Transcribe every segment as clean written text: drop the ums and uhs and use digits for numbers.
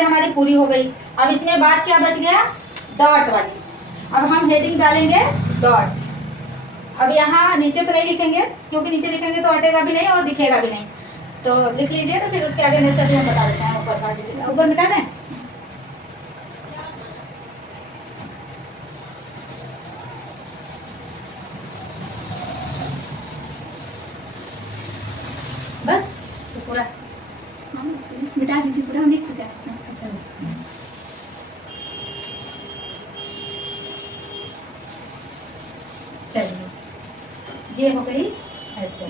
बातें हमारी पूरी हो गई। अब इसमें बात क्या बच गया, डॉट वाली। अब हम हेडिंग डालेंगे डॉट। अब यहाँ नीचे तो नहीं लिखेंगे क्योंकि नीचे लिखेंगे तो हटेगा भी नहीं और दिखेगा भी नहीं, तो लिख लीजिए। तो फिर उसके आगे नेक्स्ट अभी हम बता देते हैं। ऊपर काट दीजिए, ऊपर मिटा दें। बस तो पूरा मिटा दीजिए, पूरा लिख चुका है। अच्छा लिख चुका है। चलिए ये हो गई ऐसे।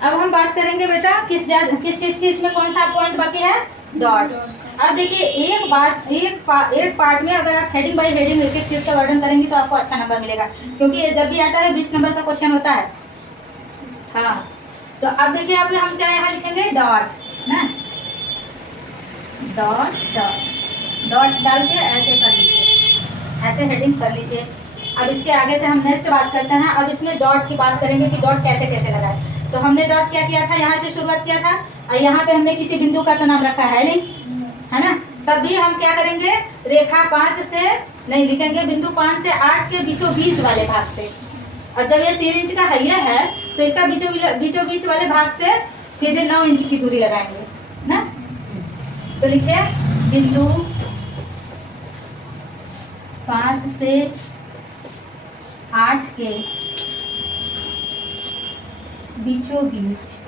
अब हम बात करेंगे बेटा किस चीज की, इसमें कौन सा पॉइंट बाकी है, डॉट। अब देखिए एक बात, एक पार्ट में अगर आप हेडिंग बाय हेडिंग एक एक चीज का वर्णन करेंगे तो आपको अच्छा नंबर मिलेगा, क्योंकि ये जब भी आता है 20 नंबर का क्वेश्चन होता है। हाँ तो अब देखिए आप हम क्या यहाँ लिखेंगे, डॉट ना, डॉट डॉट डॉट डाल के ऐसे कर लीजिए, ऐसे हेडिंग कर लीजिए। अब इसके आगे से हम नेक्स्ट बात करते हैं। अब इसमें डॉट की बात करेंगे कि डॉट कैसे कैसे लगाए। तो हमने डॉट क्या किया था, यहाँ से शुरुआत किया था और यहाँ पे हमने किसी बिंदु का तो नाम रखा है नहीं, है ना। तब भी हम क्या करेंगे, रेखा 5 से नहीं लिखेंगे, बिंदु 5 से 8 के बीचों बीच वाले भाग से। और जब ये 3 इंच का हैया है तो इसका बीचों बीच वाले भाग से सीधे 9 इंच की दूरी लगाएंगे ना। तो लिखिए बिंदु 5 से 8 के बीचों बीच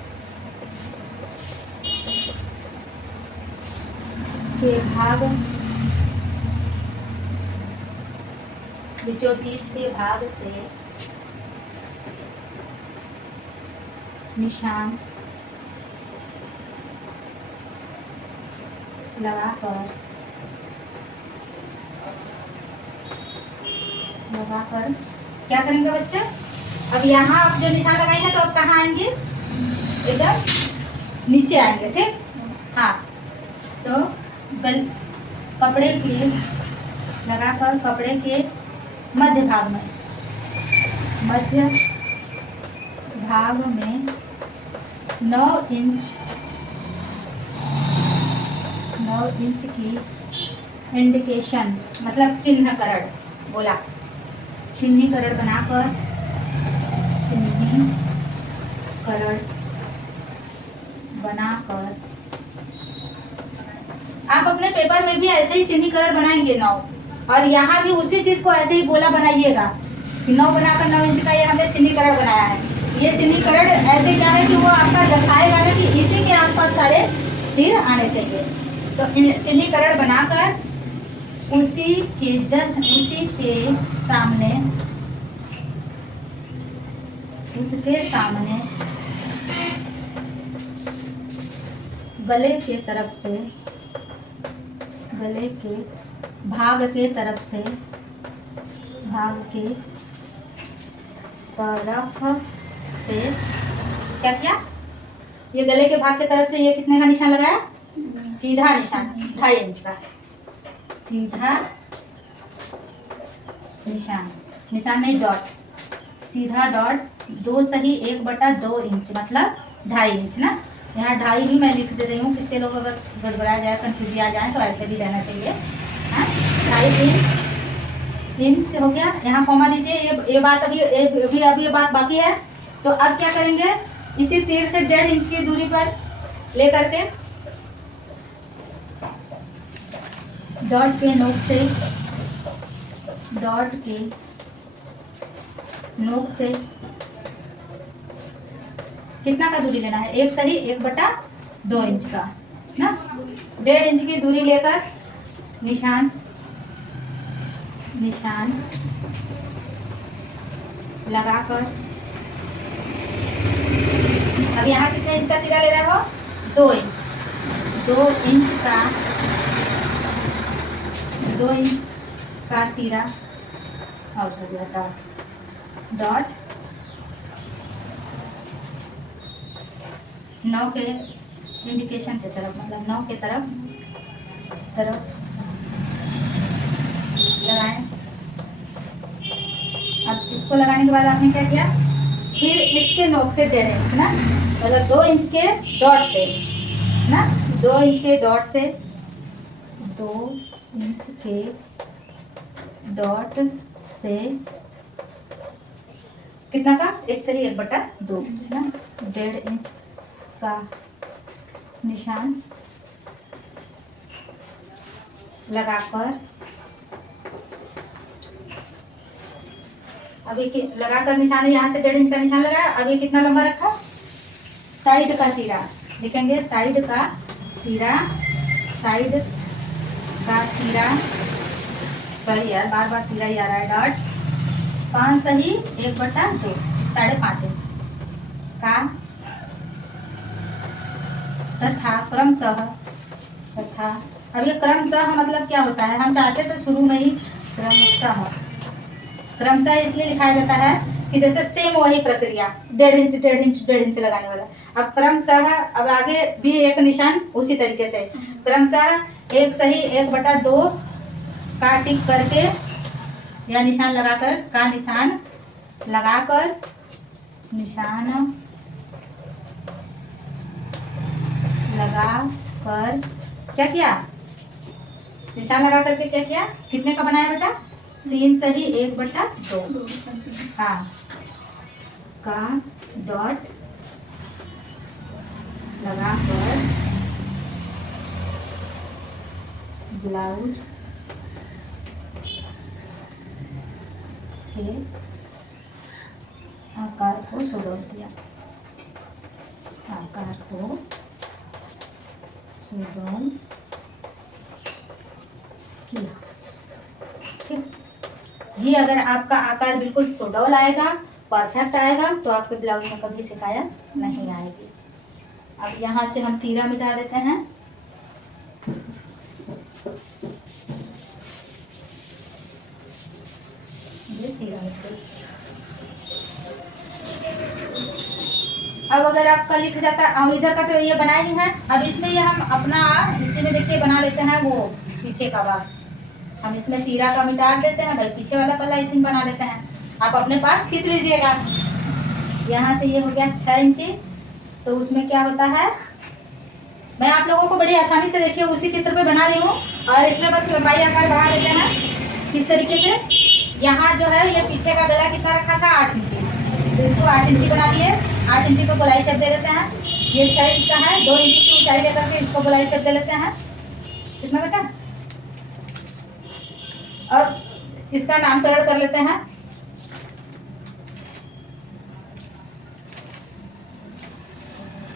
के भाग, बीचों बीच के भाग से निशान लगाकर क्या करेंगे बच्चे। अब यहाँ आप जो निशान लगाए हैं तो अब कहाँ आएंगे, एकदम नीचे आएंगे, ठीक। हाँ तो कपड़े के लगाकर कपड़े के मध्य भाग में 9 इंच की इंडिकेशन मतलब चिन्हकरण, बोला चिन्हीकरण बनाकर, आप अपने पेपर में भी ऐसे ही चिन्हीकरण बनाएंगे 9, और यहाँ भी उसी चीज को ऐसे ही गोला बनाइएगा कि 9 बनाकर 9 इंच का ये हमने चिन्हीकरण बनाया है। ये चिन्हीकरण ऐसे क्या है कि वो आपका दिखाएगा ना कि इसी के आसपास सारे तीर आने चाहिए। तो चिन्हीकरण बनाकर उसी के सामने, उसके सामने गले के भाग के तरफ से क्या किया, ये गले के भाग के तरफ से ये कितने का निशान लगाया, सीधा निशान 2.5 इंच का सीधा निशान नहीं डॉट, सीधा डॉट 2 सही 1/2 इंच मतलब 2.5 इंच ना। यहाँ 2.5 भी मैं लिख दे रही हूँ, कितने लोग अगर गड़बड़ा जाए कंफ्यूज आ जाए तो ऐसे भी रहना चाहिए। हाँ 2.5 इंच हो गया। यहाँ कॉमा दीजिए। ये बात अभी ये बात बाकी है। तो अब क्या करेंगे, इसी तीर से 1.5 इंच की दूरी पर लेकर के डॉट के नोक से कितना का दूरी लेना है, 1 सही 1/2 इंच का ना। 1.5 इंच की दूरी लेकर निशान लगाकर, अब यहाँ कितने इंच का तीरा ले रहे हो, 2 इंच, 2 इंच का तीरा डॉट 9 के इंडिकेशन के तरफ मतलब 9 के तरफ लगाएं। अब इसको लगाने के बाद आपने क्या किया, फिर इसके नोक से 1.5 इंच ना, मतलब 2 इंच के डॉट से ना, 2 इंच के डॉट से इंच के डॉट से कितना का 1/2 है ना, 1.5 इंच का निशान लगाकर अभी लगाकर निशान यहाँ से 1.5 इंच का निशान लगाया। अभी कितना लंबा रखा, साइड का तीरा लिखेंगे, साइड का तीरा, साइड का तीरा, सॉरी यार बार बार तीरा ही आ रहा है, डॉट 5 सही 1/2 5.5 इंच का तथा क्रमशः, तथा अब ये क्रमशः मतलब क्या होता है, हम चाहते तो शुरू में ही क्रमशः, क्रमशः इसलिए लिखाया जाता है कि जैसे सेम वही प्रक्रिया 1.5 इंच 1.5 इंच 1.5 इंच लगाने वाला। अब क्रमशः, अब आगे भी एक निशान उसी तरीके से क्रमशः 1 सही 1/2 का टिक करके या निशान लगाकर, का निशान लगाकर, निशान लगाकर क्या किया, निशान लगा करके क्या किया, कितने का बनाया बेटा, 3 सही 1/2 हाँ का डॉट लगाकर ब्लाउज के आकार को सुडौल किया, आकार को सुडौल किया। ठीक, ये अगर आपका आकार बिल्कुल सुडौल आएगा, परफेक्ट आएगा, तो आपके ब्लाउज में कभी शिकायत नहीं आएगी। अब यहाँ से हम तीरा मिटा देते हैं, ये तीरा मिट गई। अब अगर आपका लिख जाता इधर का, तो ये बना ही है। अब इसमें ये हम अपना इसी में देखिए बना लेते हैं वो पीछे का भाग, हम इसमें तीरा का मिटा देते हैं भाई, पीछे वाला पल्ला इसी में बना लेते हैं। आप अपने पास खींच लीजिएगा। यहाँ से ये हो गया 6 इंची, तो उसमें क्या होता है, मैं आप लोगों को बड़ी आसानी से देखिए उसी चित्र पे बना रही हूँ, और इसमें बस लंबाई आकार बढ़ा लेते हैं किस तरीके से। यहाँ जो है ये पीछे का गला कितना रखा था, 8 इंची, तो इसको 8 इंची बना लिए। 8 इंची को गोलाई शेप दे देते हैं। ये 6 इंच का है, 2 इंची की ऊंचाई देकर के इसको गोलाई शेप दे लेते हैं। कितना बेटा, अब इसका नामकरण कर लेते हैं।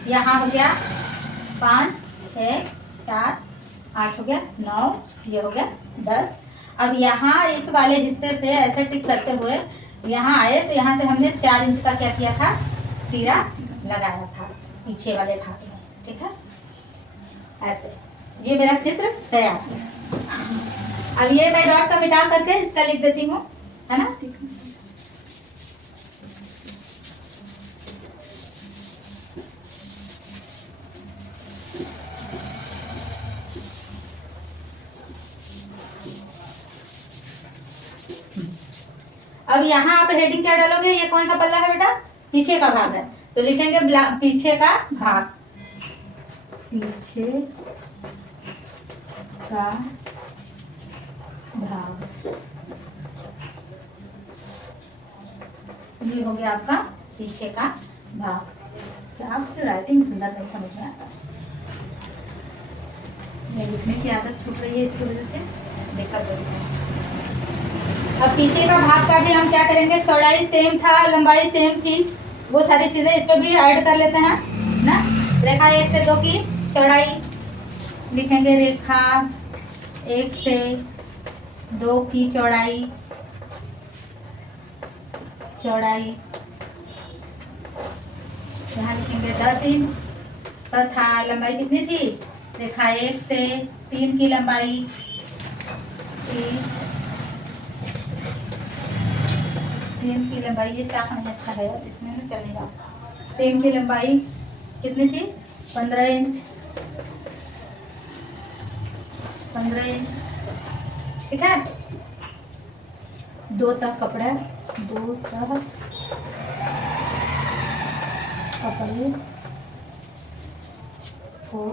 यहाँ हो गया 5 6 7 8 हो गया 9, ये हो गया 10। अब यहाँ इस वाले हिस्से से ऐसे टिक करते हुए यहाँ आए, तो यहाँ से हमने 4 इंच का क्या किया था, तीरा लगाया था पीछे वाले भाग में। ठीक है, ऐसे ये मेरा चित्र तैयार है। अब ये मैं डॉट का मिटा करके इसका लिख देती हूँ, है ना। ठीक है, अब यहाँ आप हेडिंग क्या डालोगे, ये कौन सा पल्ला है बेटा, पीछे का भाग है, तो लिखेंगे पीछे का भाग, पीछे का भाग। ये हो गया आपका पीछे का भाग। चाक से राइटिंग सुंदर नहीं समझ में आता, लिखने की आदत छूट रही है, इसकी वजह से दिक्कत हो रही है। अब पीछे का भाग का भी हम क्या करेंगे, चौड़ाई सेम था, लंबाई सेम थी, वो सारी चीजें इसमें भी ऐड कर लेते हैं ना। रेखा 1 से 2 की चौड़ाई लिखेंगे, रेखा 1 से 2 की चौड़ाई, चौड़ाई यहाँ लिखेंगे 10 इंच, तथा लंबाई कितनी थी, रेखा 1 से 3 की लंबाई, 3 की लंबाई, ये चाक नहीं अच्छा है इसमें ना चलेगा। 3 की लंबाई कितनी थी, 15 इंच, 15 इंच। ठीक है, 2 तक कपड़े, 2 तक कपड़े को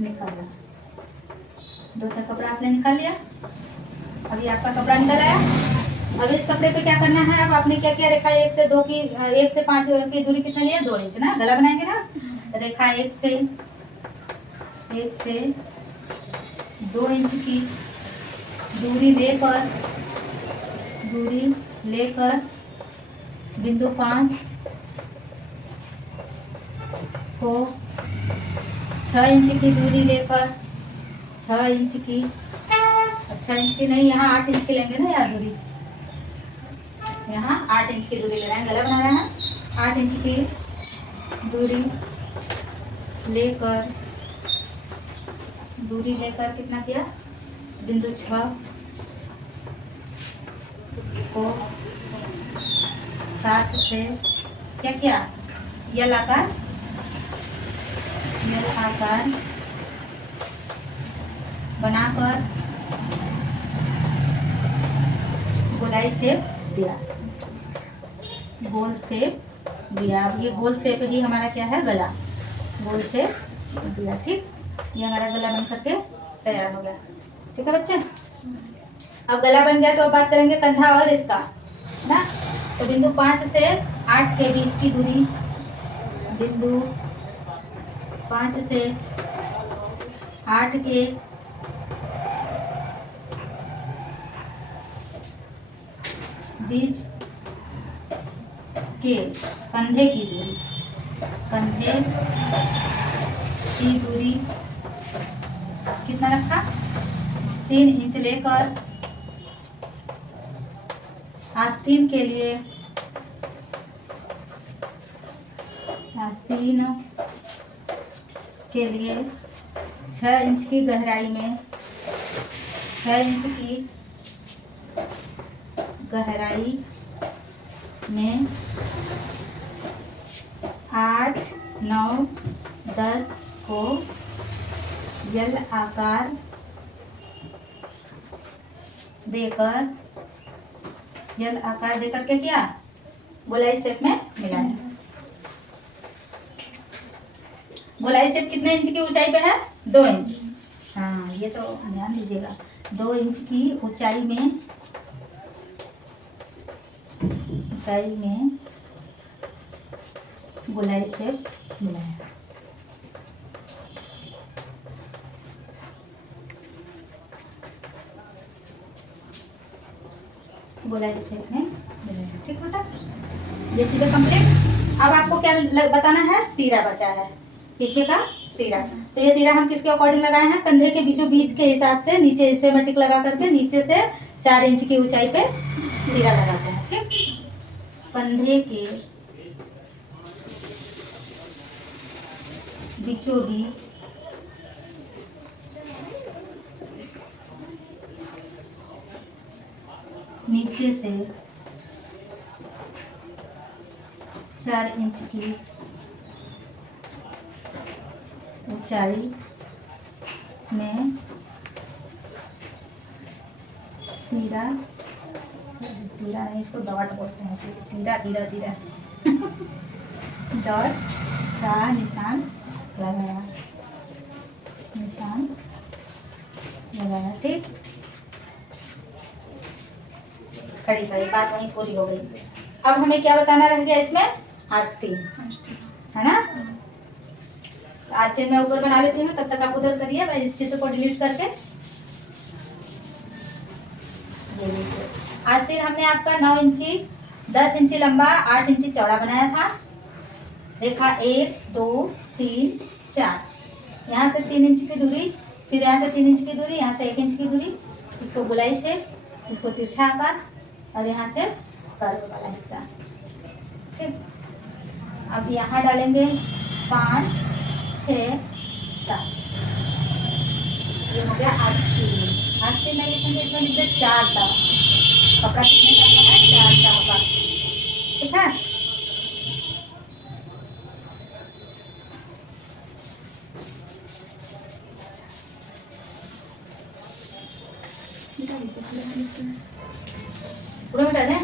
निकाला। दो तक कपड़ा आपने निकाल लिया। अभी आपका कपड़ा निकल आया। अब इस कपड़े पे क्या करना है, अब आपने क्या किया, रेखा 1 से 2 की 1 से 5 की दूरी कितनी लिया, 2 इंच ना, गला बनाएंगे ना। रेखा 1 से 2 इंच की दूरी लेकर बिंदु 5 को 6 इंच की दूरी लेकर 6 इंच की, 6 इंच की नहीं, यहाँ 8 इंच की लेंगे ना यार दूरी, यहाँ 8 इंच की दूरी ले रहे हैं, गला बना रहे हैं। 8 इंच की दूरी लेकर कितना किया, बिंदु 6 को 7 से क्या किया, यल आकार बनाकर गोलाई शेप दिया, गोल शेप दिया। अब ये गोल शेप ही हमारा क्या है, गला, गोल शेप दिया। ठीक, ये हमारा गला बन करके तैयार हो गया। ठीक है बच्चे, अब गला बन गया तो अब बात करेंगे कंधा और इसका ना। तो बिंदु 5 से 8 के बीच की दूरी, बिंदु 5 से 8 के बीच के कंधे की दूरी कितना रखा, 3 इंच लेकर आस्तीन के लिए 6 इंच की गहराई में 8, 9, 10 को यल आकार देकर क्या किया, गोलाई शेप में मिलाया। गोलाई शेप कितने इंच की ऊंचाई पे है, 2 इंच। हाँ, ये तो ध्यान दीजिएगा, 2 इंच की ऊंचाई में गोलाई शेप मिलाया। गोलाई शेप में मिलाया। ठीक बेटा, ये चीजें कंप्लीट। अब आपको क्या बताना है, तीरा बचा है, पीछे का तीरा। तो ये तीरा हम किसके अकॉर्डिंग लगाए हैं, कंधे के बीचों बीच के हिसाब से, नीचे हिस्से में टिक लगा करके नीचे से 4 इंच की ऊंचाई पे तीरा लगाते हैं। ठीक, कंधे के बीचों बीच नीचे से 4 इंच की ऊंचाई में तीरा नहीं, इसको डॉट बोलते हैं, तीरा डॉट का निशान लगाया। ठीक, खड़ी खड़ी बात वहीं पूरी हो गई। अब हमें क्या बताना रह गया इसमें, आस्तीन, है ना। आस्तीन मैं ऊपर बना लेती हूँ, तब तक आप उधर करिए, मैं इस चित्र को डिलीट करके। ये लीजिए, आस्तीन हमने आपका 9 इंची 10 इंची लंबा 8 इंची चौड़ा बनाया था। रेखा 1, 2, 3, 4, यहाँ से 3 इंच की दूरी, फिर यहाँ से 3 इंच की दूरी, यहाँ से 1 इंच की दूरी, इसको गोलाई शेप, इसको तिरछा आकार, और यहाँ से कर्व वाला हिस्सा। ठीक, अब यहाँ डालेंगे 5, 6, 7, ये हो गया आस्तीन। आस्तीन नहीं लिखेंगे, इसमें लिख दे 4 दाव। कपड़ा कितने का है, 4 दाव का। ठीक है, पूरा मिटा दें।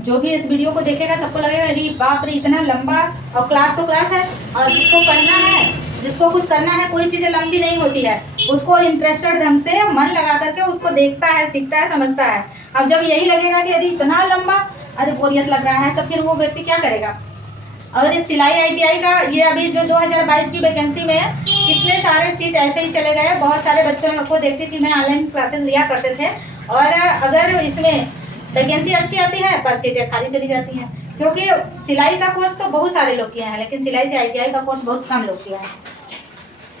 जो भी इस वीडियो को देखेगा सबको लगेगा अरे बाप रे इतना लंबा, और क्लास तो क्लास है, और जिसको पढ़ना है, जिसको कुछ करना है, कोई चीज़ें लंबी नहीं होती है, उसको इंटरेस्टेड ढंग से मन लगा करके उसको देखता है, सीखता है, समझता है। अब जब यही लगेगा कि अरे इतना लंबा, अरे बोरियत लग रहा है, तो फिर वो व्यक्ति क्या करेगा। और इस सिलाई ITI का ये अभी जो 2022 की वैकेंसी में कितने सारे सीट ऐसे ही चले गए। बहुत सारे बच्चों को देखती थी मैं, ऑनलाइन क्लासेस लिया करते थे, और अगर इसमें वैकेंसी अच्छी आती है पर सीटें खाली चली जाती हैं, क्योंकि सिलाई का कोर्स तो बहुत सारे लोग किए हैं, लेकिन सिलाई से ITI का कोर्स बहुत कम लोग किया है।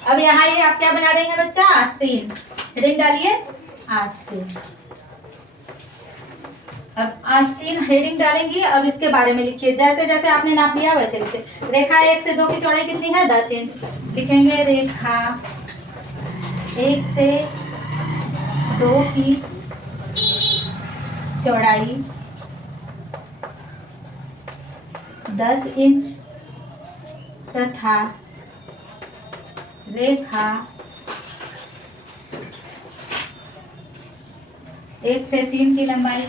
अब यहाँ ये आप क्या बना रही हैं बच्चा, आस्तीन, हेडिंग डालिए आस्तीन। अब आस्तीन हेडिंग डालेंगी, अब इसके बारे में लिखिए, जैसे जैसे आपने नाप लिया वैसे लिखिए। रेखा 1 से 2 की चौड़ाई कितनी है, 10 इंच। लिखेंगे रेखा 1 से 2 की चौड़ाई 10 इंच तथा रेखा 1 से 3 की लंबाई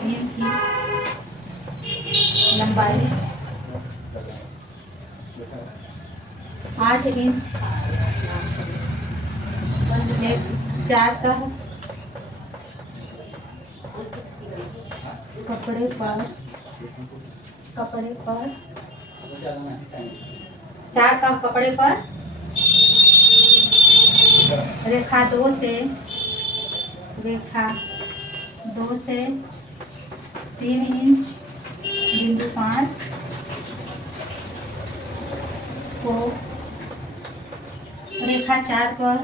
3 की लंबाई 8 इंच 4 का कपड़े पर 4 का कपड़े पर रेखा 2 से 3 इंच बिंदु 5 को रेखा 4 पर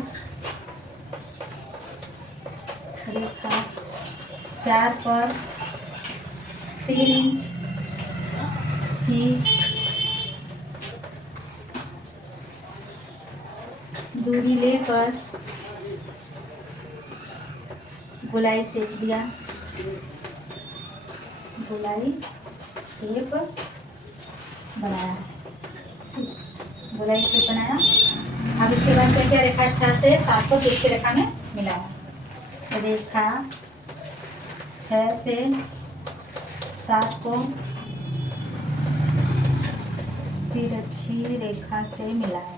3 इंच की दूरी लेकर गोलाई शेप दिया, गोलाई शेप बनाया, गोलाई शेप बनाया। अब इसके बाद क्या किया, रेखा 6 से 7 को तिरछी रेखा में मिलाया, रेखा 6 से 7 को तिरछी रेखा से मिलाया,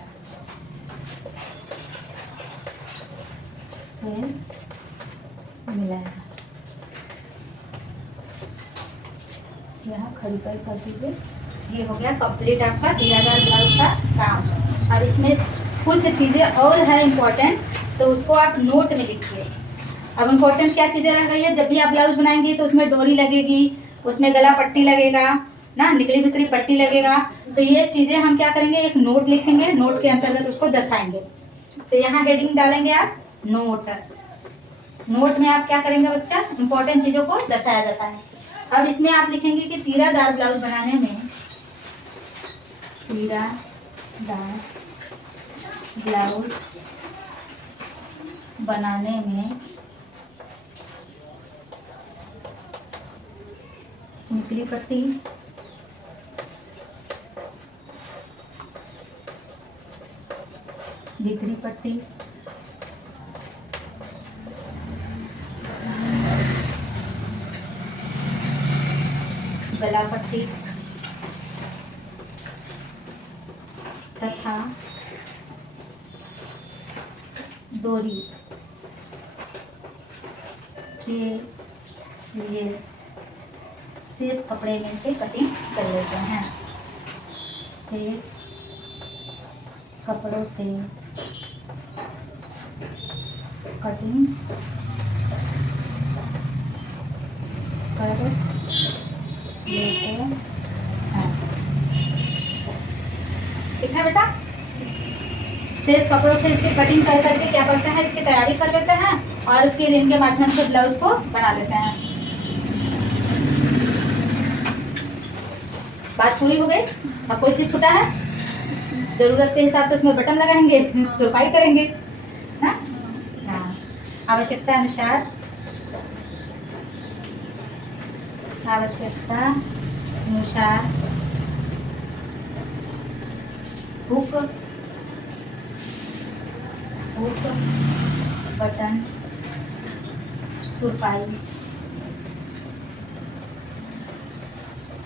यहाँ खड़ी पर कर दीजिए। ये हो गया कंप्लीट आपका 3000 ब्लाउज का काम। अब इसमें कुछ चीज़ें और है इम्पोर्टेंट, तो उसको आप नोट में लिखिए। अब इम्पोर्टेंट क्या चीज़ें रह गई है, जब भी आप ब्लाउज बनाएंगे तो उसमें डोरी लगेगी, उसमें गला पट्टी लगेगा ना, निकली भीतरी पट्टी लगेगा। तो ये चीज़ें हम क्या करेंगे, एक नोट लिखेंगे, नोट के अंतर्गत उसको दर्शाएंगे। तो यहाँ हेडिंग डालेंगे आप नोट। नोट में आप क्या करेंगे बच्चा, इंपॉर्टेंट चीज़ों को दर्शाया जाता है। अब इसमें आप लिखेंगे कि तीरादार ब्लाउज बनाने में, तीरादार ब्लाउज बनाने में निकली पट्टी, भीतरी पट्टी, गला पट्टी तथा डोरी के लिए शेष कपड़े में से कटिंग कर लेते हैं। शेष कपड़ों से कटिंग कर लेते हैं। ठीक है बेटा, शेष कपड़ों से इसकी कटिंग कर करके क्या करते हैं, इसकी तैयारी कर लेते हैं और फिर इनके माध्यम से ब्लाउज को बना लेते हैं। बात पूरी हो गई। अब कोई चीज़ छूटा है, जरूरत के हिसाब से उसमें बटन लगाएंगे, तुरपाई करेंगे ना। हाँ, आवश्यकता अनुसार हुक बटन तुरपाई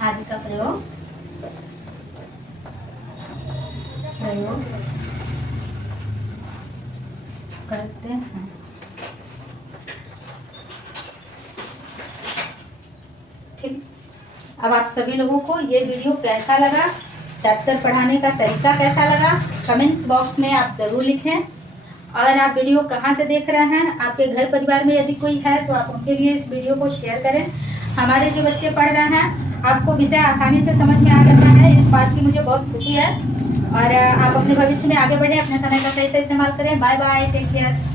आदि का प्रयोग करते हैं। ठीक, अब आप सभी लोगों को ये वीडियो कैसा लगा, चैप्टर पढ़ाने का तरीका कैसा लगा, कमेंट बॉक्स में आप ज़रूर लिखें। और आप वीडियो कहाँ से देख रहे हैं, आपके घर परिवार में यदि कोई है तो आप उनके लिए इस वीडियो को शेयर करें। हमारे जो बच्चे पढ़ रहे हैं, आपको विषय आसानी से समझ में आ जाता है, इस बात की मुझे बहुत खुशी है। और आप अपने भविष्य में आगे बढ़ें, अपने समय का सही से इस्तेमाल करें। Bye bye, take care.